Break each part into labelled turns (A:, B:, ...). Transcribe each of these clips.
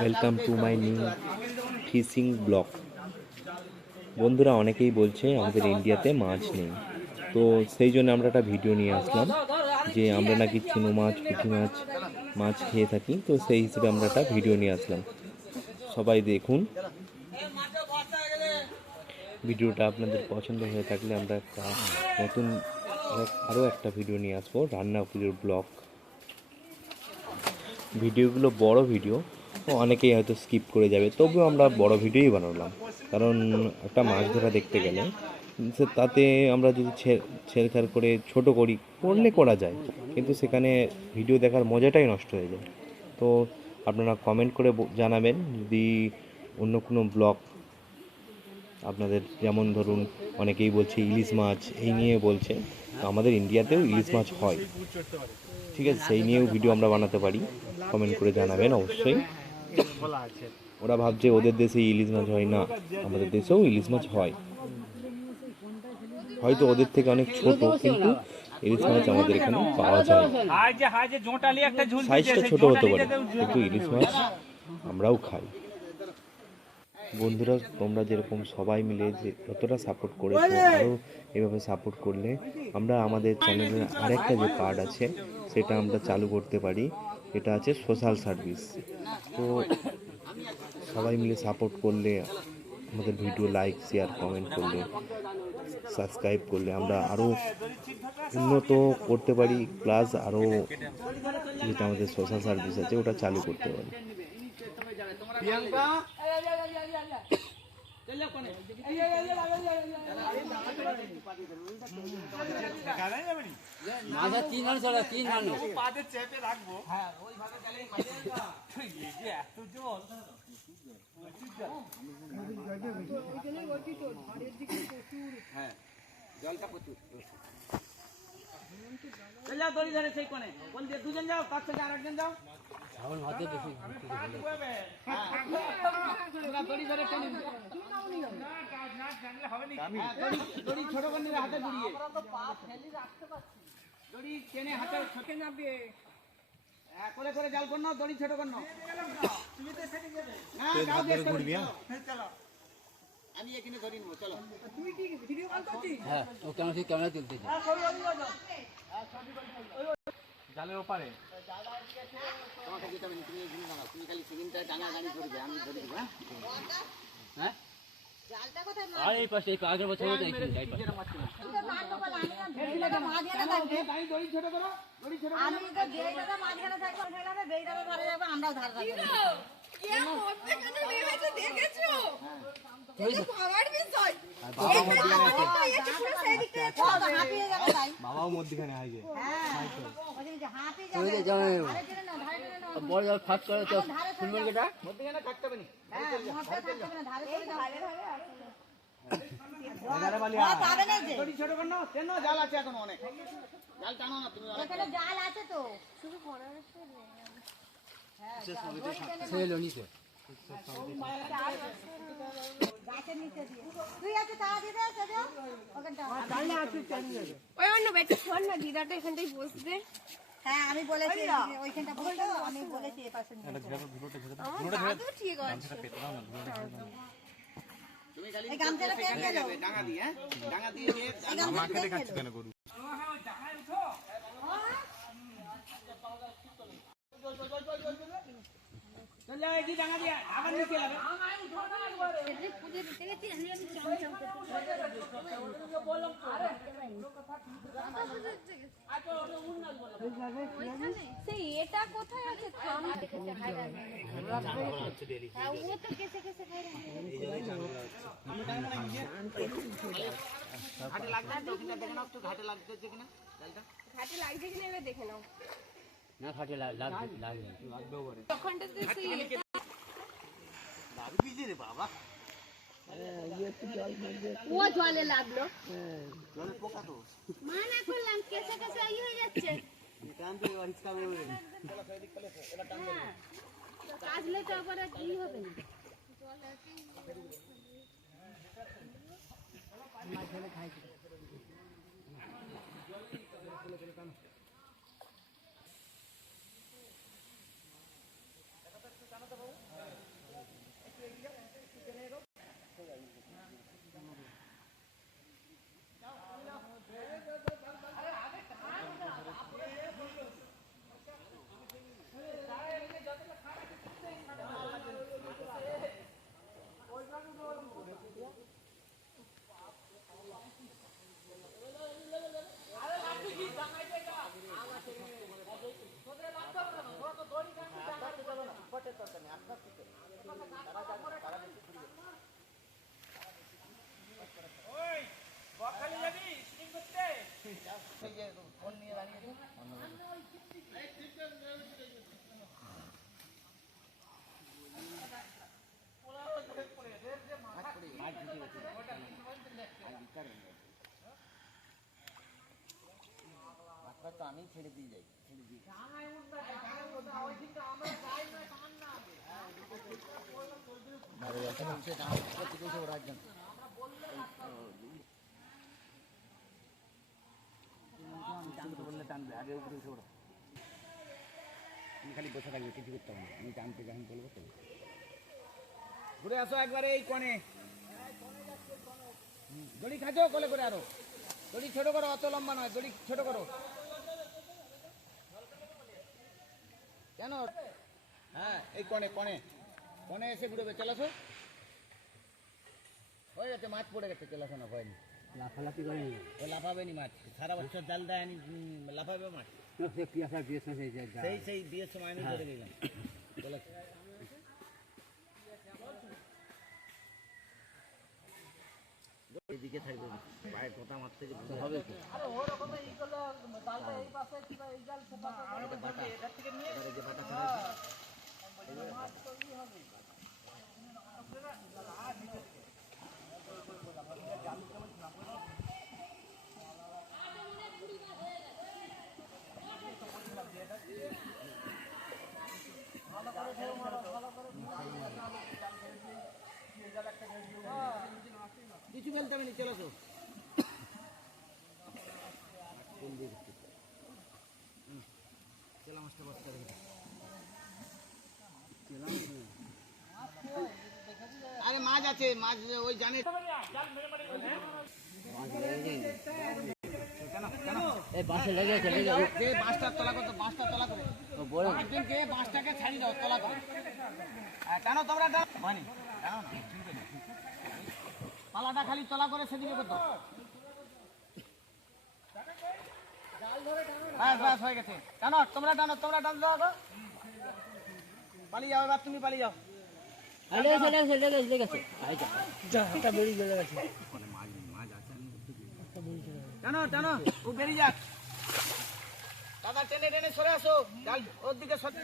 A: Welcome to my new fishing blog বন্ধুরা, অনেকেই বলছে আমাদের ইন্ডিয়াতে মাছ নেই। তো সেই জন্য আমরা একটা ভিডিও নিয়ে আসলাম, যে আমরা নাকি চুনো মাছ, পুঁটি মাছ মাছ খেয়ে থাকি। তো সেই হিসেবে আমরা একটা ভিডিও নিয়ে আসলাম। সবাই দেখুন। ভিডিওটা আপনাদের পছন্দ হয়ে থাকলে আমরা একটা নতুন আরও একটা ভিডিও নিয়ে আসব, রান্না পুজোর ব্লগ ভিডিওগুলো বড় ভিডিও অনেকেই হয়তো স্কিপ করে যাবে। তবুও আমরা বড় ভিডিওই বানালাম। কারণ একটা মাছ ধরা দেখতে গেলে তাতে আমরা যদি ছেড়খাড় করে ছোট করি, করলে করা যায়। কিন্তু সেখানে ভিডিও দেখার মজাটাই নষ্ট হয়ে যায়। তো আপনারা কমেন্ট করে জানাবেন যদি অন্য কোনো ব্লগ আপনাদের যেমন ধরুন, অনেকেই বলছে ইলিশ মাছ, এই নিয়ে বলছে। তো আমাদের ইন্ডিয়াতেও ইলিশ মাছ হয়। ঠিক আছে, সেই নিয়েও ভিডিও আমরা বানাতে পারি। কমেন্ট করে জানাবেন অবশ্যই। ওরা ভাবছে ওদের দেশে ইলিশ মাছ হয় না, আমাদের দেশেও ইলিশ মাছ হয়। হয়তো ওদের থেকে অনেক ছোট, কিন্তু ইলিশ মাছ আমাদের এখানে পাওয়া যায়। সাইজটা ছোট হতে পারে, কিন্তু ইলিশ মাছ আমরাও খাই। বন্ধুরা, তোমরা যেরকম সবাই মিলে যে যতটা সাপোর্ট করেছ আরও এভাবে সাপোর্ট করলে আমরা আমাদের চ্যানেলের আরেকটা যে কার্ড আছে, সেটা আমরা চালু করতে পারি। এটা আছে সোশ্যাল সার্ভিস তো সবাই মিলে সাপোর্ট করলে, আমাদের ভিডিও লাইক শেয়ার কমেন্ট করলে সাবস্ক্রাইব করলে আমরা আরও উন্নত করতে পারি প্লাস আরও যেটা আমাদের সোশ্যাল সার্ভিস আছে, ওটা চালু করতে পারি।
B: মাথা তিন মানুষ হলো তিন মানুষ।
C: পাতে চেপে রাখব। হ্যাঁ ওইভাবে গেলেই এত জল চল যাও দড়ি ধরে সেই কোণে। কোন দিয়ে দুজন যাও তার থেকে আরেকজন যাও।
B: এখন হাতে বেশি
C: তোমরা দড়ি ধরে টেনে নিও। দড়ি- দড়ি ছোট করে হাতে ঘুরিয়ে। দড়ি টেনে হাতে ছোটে নামবে। করে করে জাল কর দড়ি ছোট কর নাও। গাও দিয়ে চলো। চলো। আমি এখানে ধরি নেব চলো।
B: হ্যাঁ ও কেন সে ক্যামেরা তুলতেছে।
C: জালের ওপারে।
B: তোমাকে যেতে হবে তুমি এখানে দাঁড়াও তুমি খালি সিলিংটা টানাটানি করবে আমি ধরে দেবো হ্যাঁ হ্যাঁ আর এই পাশে এই আগের বছর এইখানে, এই পাশে।
C: গাড়ি দড়ি ছোট করো। দড়ি ছোট করো।
D: আমরাও ধার
E: বাবাও মধ্যখানে আগে
D: হাঁপিয়ে
B: ওই যে
D: যাবে।
B: যেমন
D: ধারে টেনে নাও, ধারে টেনে নাও।
B: বড় জল ফাঁস করে তো ফুলবেল কেটা
C: মধ্যখানে থাকতে হবে
D: হ্যাঁ,
C: জাল আছে এখন অনেক। জাল টানো না তুমি
D: জাল আছে তো।
B: সে
F: ওই অন্য না দিদাটা এখানটাই বসবে
D: হ্যাঁ আমি বলেছি ওইখানটা বলতো আমি বলেছি এ।
F: আমার ঠিক আছে
D: এই গামছাটা
C: ডাঙা দিয়ে হ্যাঁ ডাঙা দিয়ে দিয়ে
D: এই গামছাটা কে গেল
C: চল যাও এই ডাঙা দিয়ে আবার নিচে লাগে
F: পুজো দিতে গেছি আমি আমি চমচম সেই এটা কোথায় আছে হ্যাঁ ও তো কেসে কেসে খাই
C: ঘাটে লাগবে তো ওখানটা দেখে নাও একটু ঘাটে লাগতেছে কিনা।
F: ঘাটে লাগছে কিনা এবার দেখে নাও।
B: না ফাটে লাগবে লাগবে
F: ওখানটাতে সেই এটা ও জলে লাগল। মানা করলাম কেসে কেসে ই হয়ে যাচ্ছে। হ্যাঁ। কাজলে তো আবার আর হবে না
B: তো আমি ছেড়ে দিয়ে যাই ছেড়ে দিয়ে বললে টানবে আগে উপরে উঠে ওঠো। তুমি খালি বসে থাকবে কিছু করতে হবে আমি টানতে যখন বলব তো ঘুরে আসো একবারে এই হুম, দড়ি খাঁচো কোলে করে আরও। দড়ি ছোট করো অত লম্বা নয় দড়ি ছোট করো। কেন? হ্যাঁ এই কোণে কোণে। কোণে এসে ঘুরবে চলে আসো। হয়ে গেছে মাছ পড়ে গেছে চলে আসো না ভয় নেই
E: লাফালাফি করে নি
B: ও লাফাবে নি মাছ সারা বছর জাল দেয় আনি উম, লাফাবে মাছ
E: সে পিয়াসা বিয়ের সময় সেই যা
B: সেই সেই বিয়ের সময় আমি ধরে গেলাম চলে আসো। এদিকে থাকবে পায়ে কথা মারতে যে বুঝতে হবে কি এবারে যে বাটা খাওয়া হয়েছে, কিছু আছে মাছ ওই জানে
E: বাসে লেগে
B: তলা করতো তলা করে। দাও তলা করে। টানো তোমরা টানো। টানো না। পালাটা খালি তলা করে সেদিকে করতো ব্যাস ব্যাস হয়ে গেছে। টানো তোমরা টানো তোমরা টানো দাও। পালিয়ে যাও এবার তুমি পালিয়ে যাও। টানো টানো ও বেরিয়ে যাক। দাদা টেনে টেনে সরে আসো। ওর দিকে সরে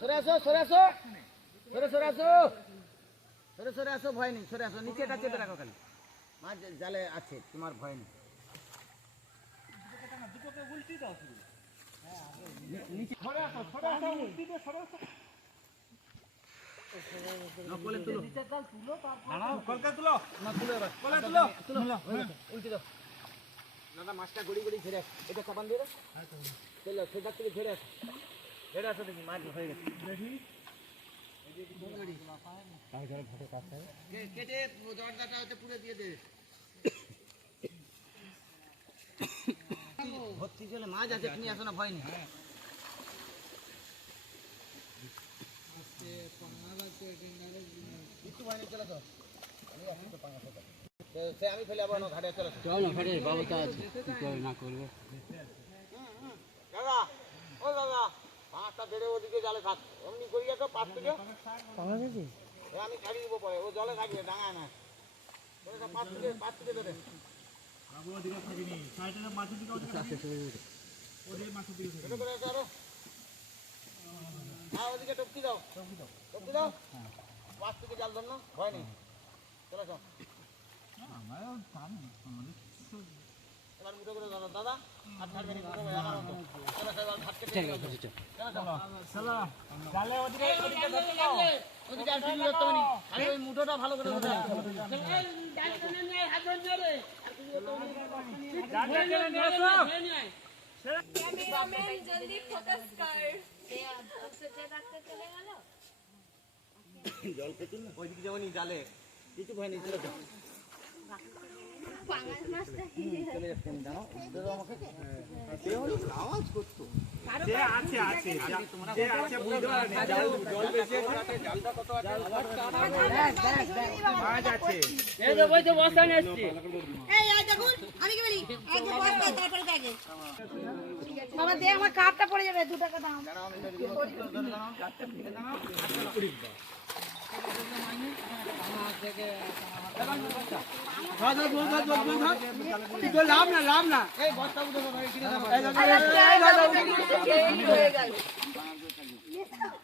B: সরে আসো সরে আসো। সরে সরে আসো। সরে সরে আসো ভয় নেই সরে আসো। নিচেটা চেপে রাখো খালি। মাছ জালে আছে তোমার ভয় নেই। নিচে সরে আসো সরে আসো উল্টিতে সরে আসো না, কোলে তুলো। দাঁড়াও কলকা তুলো। না তুলো এবার তুলো। তুলো উল্টি দাও। দাদা মাছটা গড়ি গড়ি ঝেড়ে এটা চাপান দিয়ে চলো সেটার থেকে ঝেড়ে আসো। ঝেড়ে আসো দেখি মাছ হয়ে গেছে। কেটে দরজাটা হচ্ছে পুরো দিয়ে দে। ভর্তি চলে মাছ আছে তুমি আসো না ভয় নেই। আমি ফেলে আবার ঘাটে চলে
E: চল না ফেরে বাবুটা আছে না করবে
B: দাদা ও দাদা পাঁচটা ধরে ওদিকে। জলে থাক এমনি করিয়ে তো পাঁচ থেকে আমি ছাড়িয়ে দেবো পরে ও জলে থাকবে ডাঙায় না পাঁচ থেকে পাঁচ থেকে ধরে ছোটো করে আছে আরও। হ্যাঁ ওদিকে টপকি দাও। টপকি দাও। পাঁচ থেকে জাল ধর না ভয় নেই। চলে আসো এবার মুঠো করে ধরো দাদা। আর ছাড়বে না মুঠো করে আমার মতো। চলে আসো এবার ঘাট কেটে চলে আসো ওদিকে আর কিছু ধরতে হবে না। আরে ওই মুঠোটা ভালো করে ধরে।
F: জলদি ফোকাস কর। রাখতে চলে গেল
B: ওইদিকে যেমনই জালে কিছু ভয় নেই চলে যাও যাচ্ছে আমি
D: কি বলি এই যে বস্তা তারপরে ব্যাগে বাবা দে আমার কাপটা পড়ে যাবে দু টাকা
B: দাঁড়াও। লাভ না লাভ না এই বস্তা উঠে দাও, কিনে দাও।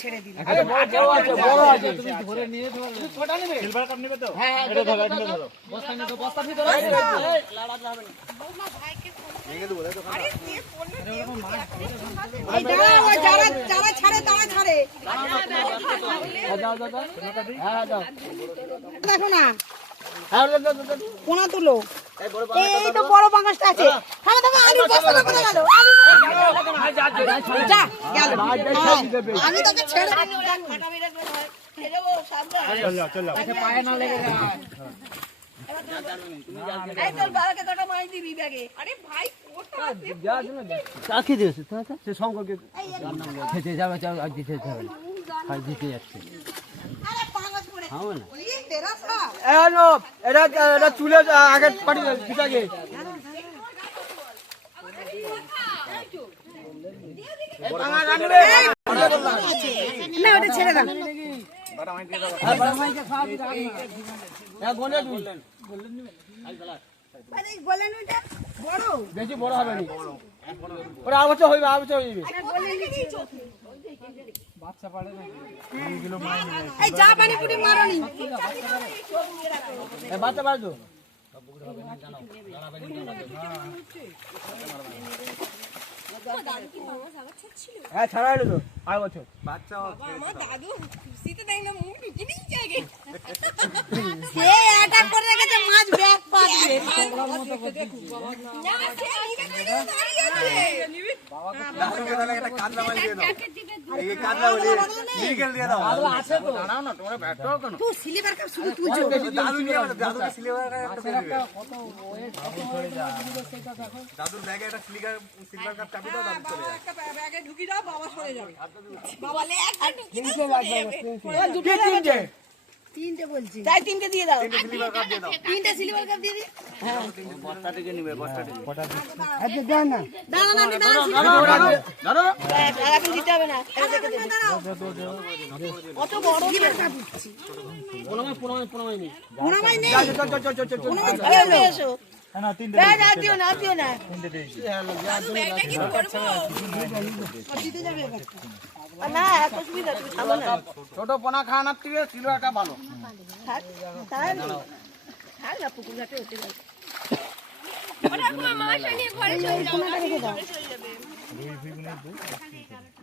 D: ছিল
B: পুরো। আরে বড় আছে, বড় আছে। তুমি ধরে নিয়ে ধরো। তুমি ছোটা নেবে? সিলভার কাপ নেবে তো হ্যাঁ, হ্যাঁ, এটা ধরো, এটা ধরো। বস্তা নিয়ে তো, বস্তা ভিতরে আছে। এই, লাড়াতে হবে না।
D: এই দাঁড়াও, ওই যারা যারা ছাড়ে তারা ছাড়ে
B: হ্যাঁ, দাও, দাও, দাও। হ্যাঁ, দাও।
D: দেখো না
B: হ্যাঁ, দাও।
D: কোনা তুলো এই তো বড় পাঙ্গাসটা আছে। থামো থামো আলু বস্তাটা করে গেল। যা গেল। হ্যাঁ, আমি তোকে ছেড়ে
B: পায়ে না লেগে
E: দিয়েছে?
B: সে
E: দিতে যাবে আর দিতে যাচ্ছে।
B: এটা এটা চুলে আগে পাঠিয়ে পিঠাকে।
D: না ওটা ছেড়ে দাও।
B: হ্যাঁ, গোলে দুই।
D: আরে বলেন ওটা বড়।
B: বেশি বড় হবে না। ওরা আর বছর হইবে বছর হইবে
D: এই যা পানি পুটি মারনি।
B: এই বাচ্চা বাড়ি তো? হ্যাঁ ছাড়া হইল তো। আর বছর।
D: সে অ্যাটাক করে রেখেছে মাছ ব্যাগ পা দিয়ে তুই সিলিভার কাপ শুধু তুলছো
B: তিনটে
D: তিনটে বলছি তাই তিনটে দিয়ে দাও তিনটে সিলিভার কাপ দিয়ে দিই
B: আচ্ছা দেন না
D: দাঁড়া না আপনি দাঁড়ান
B: ধরো
D: এখন দিতে হবে না দাঁড়াও কত বড় সিলিভার কাপ দিচ্ছি
B: পুনমাই পুনমাই
D: এসো না না দিও না দিও না। দিতে যাবে এবার। না এত সুবিধা তুমি খাব না।
B: ছোট পোনা খাওয়ানোর থেকে সিলভারটা ভালো।
D: থাক তাই থাক না পুকুর ঘাটে হতে যাবে।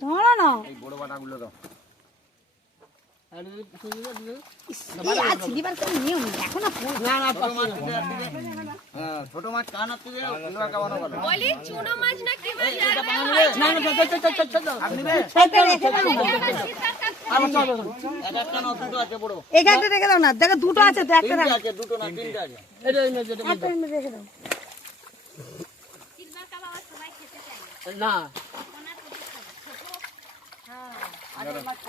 D: ধরো না।
B: এই বড় বাটাগুলো দাও
D: এই আজ সিলিভার কাপ নিয়ম দেখো না ফোন
B: না না ছোট মাছ হ্যাঁ
D: রেখে দাও
B: না।
D: দেখো দুটো আছে তো একটা
B: দুটো না তিনটে আছে। এটা এই না
D: রেখে দাও।
B: না
F: না
B: আরে চল চল চল চল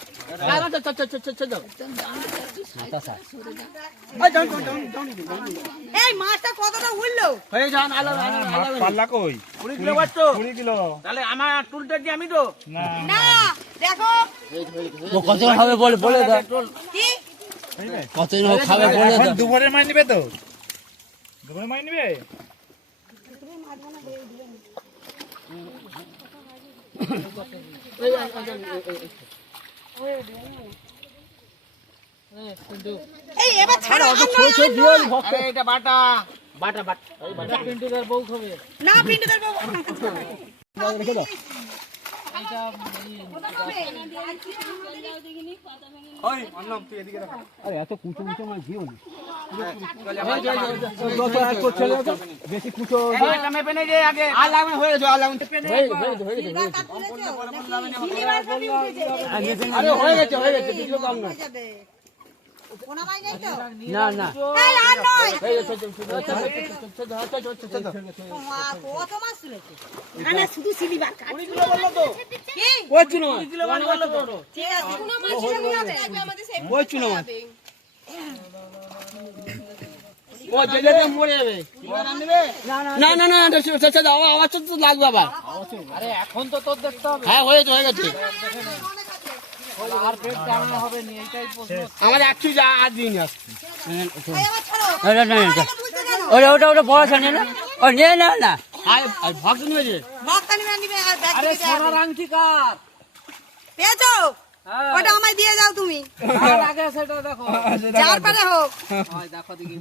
B: চল এই
D: মাছটা কতটা উঠল
B: হয়ে যান আলো আলো আলো
G: পাল্লা কই?
B: কুড়ি কিলো বাট
G: কুড়ি কিলো।
B: তাহলে আমার টুলটা দিয়ে আমি তো?
D: না দেখো।
E: ও হবে বলে বলে দাও
D: কি?
E: কতজন খাবে বলে দাও
G: দুপুরে মাই নিবে তো? দুপুরে মাই নিবে?
D: এই এবার ছাড়ো আর
B: এটা বাটা।
E: বাটা বাটা। বাটা। পিন্টুদার বউ খাবে।
D: না পিন্টু দেবো
E: রেখে দাও।
B: এটা ওই অন্নম তুই এদিকে রাখ। আরে এত
E: কুচো কুচো মাছ দিও হয়ে গেছে হয়ে গেছে কিছু কম না। না না না না না আওয়াজ তো লাগবে আবার
B: আরে এখন তো তোর দেখতে হবে
E: হ্যাঁ হয়ে গেছে আমার একটু যা আর দিন ওটা ওটা ওটা বড় সামনে না ও নে না না। ভক্ত
D: নিবে যে ওটা আমায় দিয়ে যাও তুমি।
B: সেটা দেখো।
D: আচ্ছা, যার পারে হোক।
B: দেখো
D: দিকে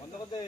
B: বন্ধ করতে